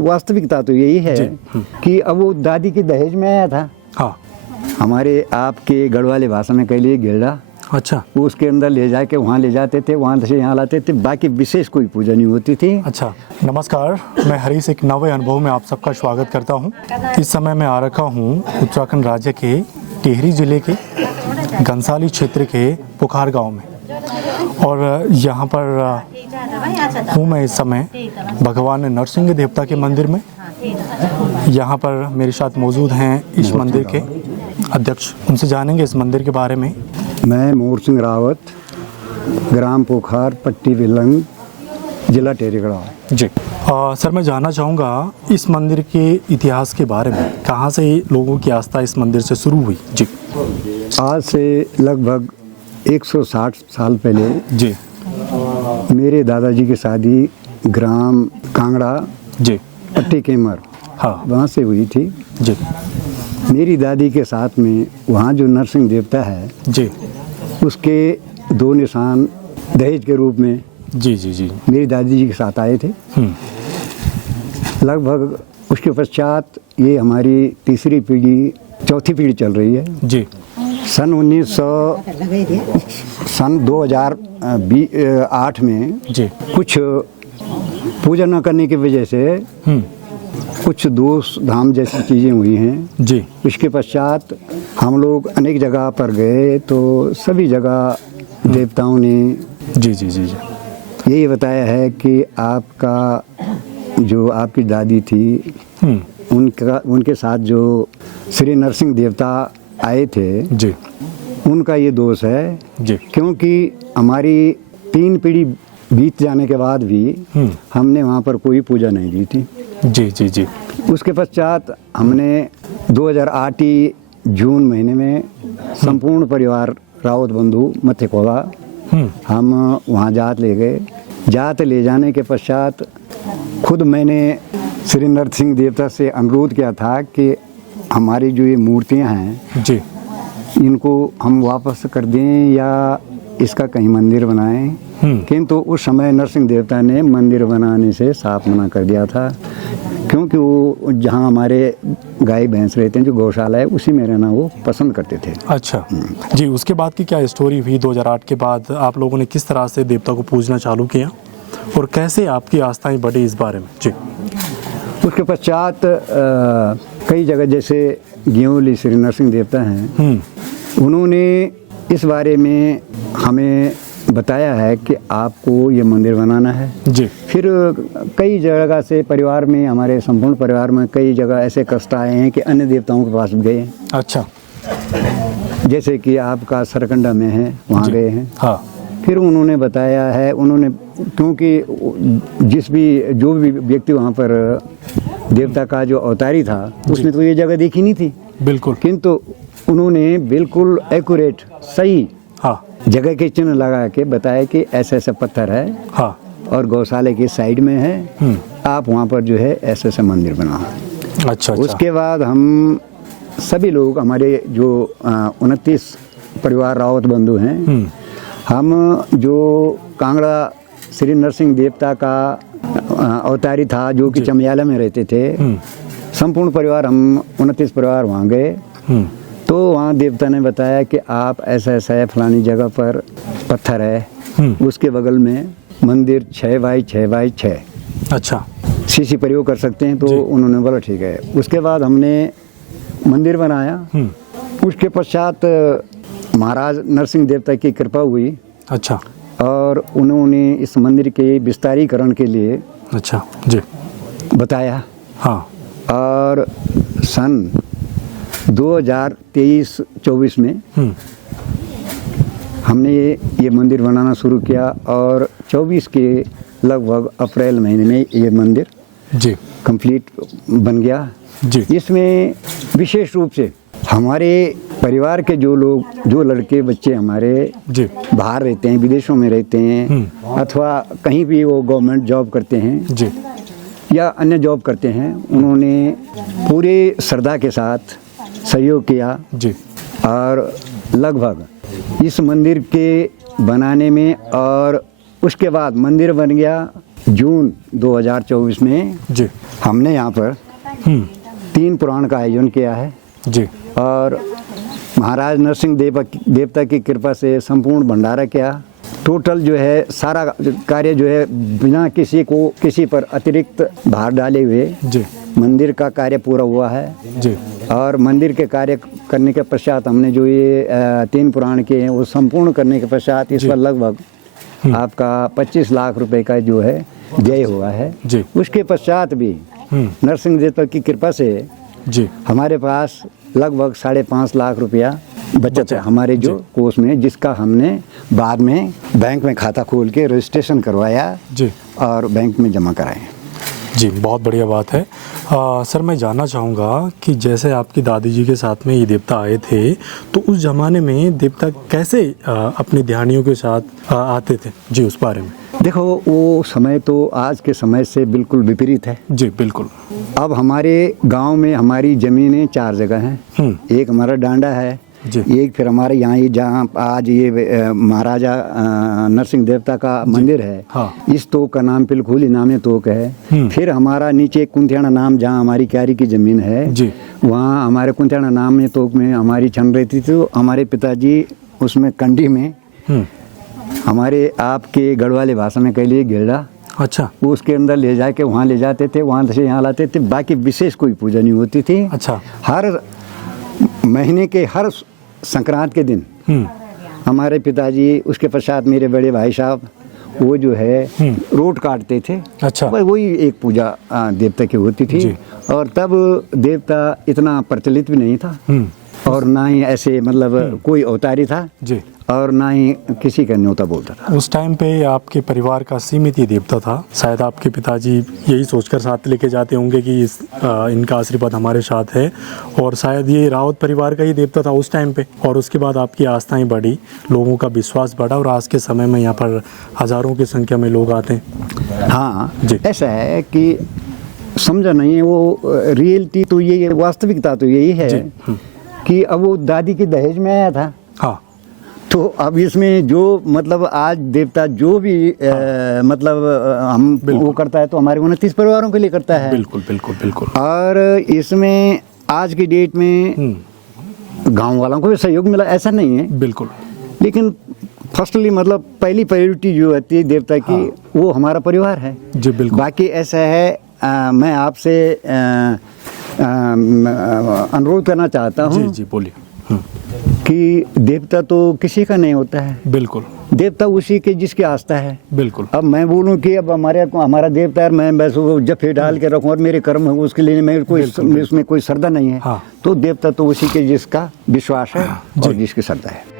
वास्तविकता तो यही है कि अब वो दादी के दहेज में आया था। हाँ। हमारे आपके गढ़वाले भाषा में कह लिए गिरडा। अच्छा। वो उसके अंदर ले जाके वहाँ ले जाते थे, वहाँ से यहाँ लाते थे, बाकी विशेष कोई पूजा नहीं होती थी। अच्छा, नमस्कार, मैं हरीश एक नवे अनुभव में आप सबका स्वागत करता हूँ। इस समय मैं आ रखा हूँ उत्तराखंड राज्य के टिहरी जिले के घनसाली क्षेत्र के पुखार गांव में, और यहाँ पर हूँ मैं इस समय भगवान नरसिंह देवता के मंदिर में। यहाँ पर मेरे साथ मौजूद हैं इस मंदिर के अध्यक्ष, उनसे जानेंगे इस मंदिर के बारे में। मैं मोर सिंह रावत, ग्राम पोखार, पट्टी विलंग, जिला टिहरी गढ़वाल। जी सर, मैं जानना चाहूँगा इस मंदिर के इतिहास के बारे में, कहाँ से लोगों की आस्था इस मंदिर से शुरू हुई? जी। आज से लगभग 160 साल पहले जी मेरे दादाजी की शादी ग्राम कांगड़ा, जी, पट्टी केमर, हाँ, वहाँ से हुई थी। जी मेरी दादी के साथ में वहाँ जो नरसिंह देवता है जी, उसके 2 निशान दहेज के रूप में जी जी जी मेरी दादी जी के साथ आए थे। लगभग उसके पश्चात ये हमारी तीसरी पीढ़ी, चौथी पीढ़ी चल रही है। जी। सन 2008 में जी कुछ पूजा न करने की वजह से कुछ दोष धाम जैसी चीज़ें हुई हैं। जी। उसके पश्चात हम लोग अनेक जगह पर गए तो सभी जगह देवताओं ने जी जी जी जी यही बताया है कि आपका जो आपकी दादी थी उनके साथ जो श्री नरसिंह देवता आए थे जी, उनका ये दोष है। जी। क्योंकि हमारी 3 पीढ़ी बीत जाने के बाद भी हमने वहाँ पर कोई पूजा नहीं दी थी। जी जी जी। उसके पश्चात हमने 2008 जून महीने में संपूर्ण परिवार रावत बंधु मथेकोला हम वहाँ जात ले गए। जात ले जाने के पश्चात खुद मैंने श्री नरसिंह देवता से अनुरोध किया था कि हमारी जो ये मूर्तियाँ हैं जी, इनको हम वापस कर दें या इसका कहीं मंदिर बनाएं। किंतु उस समय नरसिंह देवता ने मंदिर बनाने से साफ मना कर दिया था, क्योंकि वो जहाँ हमारे गाय भैंस रहते हैं, जो गौशाला है, उसी में रहना वो पसंद करते थे। अच्छा जी। उसके बाद की क्या स्टोरी हुई? 2008 के बाद आप लोगों ने किस तरह से देवता को पूजना चालू किया और कैसे आपकी आस्थाएं बढ़ी इस बारे में? जी। उसके पश्चात कई जगह जैसे गेहूली श्री नरसिंह देवता हैं, उन्होंने इस बारे में हमें बताया है कि आपको ये मंदिर बनाना है। जी। फिर कई जगह से परिवार में, हमारे संपूर्ण परिवार में कई जगह ऐसे कष्ट आए हैं कि अन्य देवताओं के पास गए हैं। अच्छा। जैसे कि आपका सरकंडा में है, वहाँ गए हैं। हाँ। फिर उन्होंने बताया है, उन्होंने क्योंकि जो भी व्यक्ति वहाँ पर देवता का जो अवतारी था उसने तो ये जगह देखी नहीं थी। बिल्कुल। किंतु उन्होंने बिल्कुल एक्यूरेट सही हाँ जगह के चिन्ह लगा के बताया कि ऐसा ऐसा पत्थर है, हाँ, और गौशाले के साइड में है, आप वहाँ पर जो है ऐसा ऐसा मंदिर बनाओ। अच्छा। उसके बाद हम सभी लोग, हमारे जो 29 परिवार रावत बंधु हैं, हम जो कांगड़ा श्री नरसिंह देवता का अवतारी था जो कि चमियाला में रहते थे, संपूर्ण परिवार हम 29 परिवार वहाँ गए। तो वहाँ देवता ने बताया कि आप ऐसा ऐसा है, फलानी जगह पर पत्थर है, उसके बगल में मंदिर 6 बाई 6 बाई 6। अच्छा। सीसी प्रयोग कर सकते हैं। तो उन्होंने बोला ठीक है। उसके बाद हमने मंदिर बनाया। उसके पश्चात महाराज नरसिंह देवता की कृपा हुई। अच्छा। और उन्होंने इस मंदिर के विस्तारीकरण के लिए अच्छा जी बताया। हाँ। और सन 2023-24 में हमने ये मंदिर बनाना शुरू किया, और 24 के लगभग अप्रैल महीने में ये मंदिर जी कंप्लीट बन गया। जी। इसमें विशेष रूप से हमारे परिवार के जो लोग, जो लड़के बच्चे हमारे जी बाहर रहते हैं, विदेशों में रहते हैं, अथवा कहीं भी वो गवर्नमेंट जॉब करते हैं जी या अन्य जॉब करते हैं, उन्होंने पूरे श्रद्धा के साथ सहयोग किया जी। और लगभग इस मंदिर के बनाने में, और उसके बाद मंदिर बन गया, जून 2024 में जी हमने यहाँ पर 3 पुराण का आयोजन किया है जी और महाराज नरसिंह देवता की कृपा से संपूर्ण भंडारा किया। टोटल जो है सारा कार्य जो है बिना किसी पर अतिरिक्त भार डाले हुए जी मंदिर का कार्य पूरा हुआ है जी और मंदिर के कार्य करने के पश्चात हमने जो ये 3 पुराण किए हैं वो संपूर्ण करने के पश्चात इस पर लगभग आपका 25 लाख रुपए का जो है व्यय हुआ है। जी उसके पश्चात भी नरसिंह देवता की कृपा से जी हमारे पास लगभग 5.5 लाख रुपया बचत है हमारे जो कोष में, जिसका हमने बाद में बैंक में खाता खोल के रजिस्ट्रेशन करवाया जी और बैंक में जमा कराए। जी, बहुत बढ़िया बात है। सर मैं जानना चाहूँगा कि जैसे आपकी दादी जी के साथ में ये देवता आए थे तो उस ज़माने में देवता कैसे अपने ध्यानियों के साथ आते थे जी, उस बारे में। देखो वो समय तो आज के समय से बिल्कुल विपरीत है जी बिल्कुल। अब हमारे गांव में हमारी ज़मीनें 4 जगह हैं। एक हमारा डांडा है जी। एक फिर हमारे यहाँ ये जहाँ आज ये महाराजा नरसिंह देवता का मंदिर है। हाँ। इस तोक का नाम पिलखोली नाम तोक है। फिर हमारा नीचे कुंथियाना नाम जहाँ हमारी क्यारी की जमीन है जी। वहाँ हमारे कुंथियाना नाम तोक में हमारी छन रही थी। तो हमारे पिताजी उसमें कंडी में हमारे आपके गढ़वाले भाषा में कह लिए गिरडा, अच्छा, वो उसके अंदर ले जाके वहाँ ले जाते थे, वहाँ से यहाँ लाते थे। बाकी विशेष कोई पूजा नहीं होती थी। अच्छा। हर महीने के हर संक्रांत के दिन हमारे पिताजी, उसके पश्चात मेरे बड़े भाई साहब, वो जो है रोट काटते थे। अच्छा। वही एक पूजा देवता की होती थी। और तब देवता इतना प्रचलित भी नहीं था और ना ही ऐसे मतलब कोई अवतारी था जी, और ना ही किसी का न्योता बोलता था। उस टाइम पे आपके परिवार का सीमित ही देवता था। शायद आपके पिताजी यही सोचकर साथ लेके जाते होंगे कि इनका आशीर्वाद हमारे साथ है, और शायद ये रावत परिवार का ही देवता था उस टाइम पे। और उसके बाद आपकी आस्थाएं बढ़ी, लोगों का विश्वास बढ़ा और आज के समय में यहाँ पर हज़ारों की संख्या में लोग आते हैं। हाँ जी। ऐसा है कि समझा नहीं है, वो रियलिटी तो यही है, वास्तविकता तो यही है कि अब वो दादी के दहेज में आया था। हाँ। तो अब इसमें जो मतलब आज देवता जो भी मतलब हम वो करता है तो हमारे 29 परिवारों के लिए करता है। बिल्कुल बिल्कुल बिल्कुल। और इसमें आज की डेट में गांव वालों को भी सहयोग मिला, ऐसा नहीं है बिल्कुल। लेकिन फर्स्टली मतलब पहली प्रायोरिटी जो होती है देवता की, वो हमारा परिवार है जी बिल्कुल। बाकी ऐसा है मैं आपसे अनुरोध करना चाहता हूँ। जी जी बोलिए। कि देवता तो किसी का नहीं होता है, बिल्कुल। देवता उसी के जिसकी आस्था है। बिल्कुल। अब मैं बोलूं कि अब हमारा देवता है, मैं बस वो जफे डाल के रखूं और मेरे कर्म हो उसके लिए मैं कोई उसमें कोई श्रद्धा नहीं है। हाँ। तो देवता तो उसी के जिसका विश्वास है और जिसकी श्रद्धा है।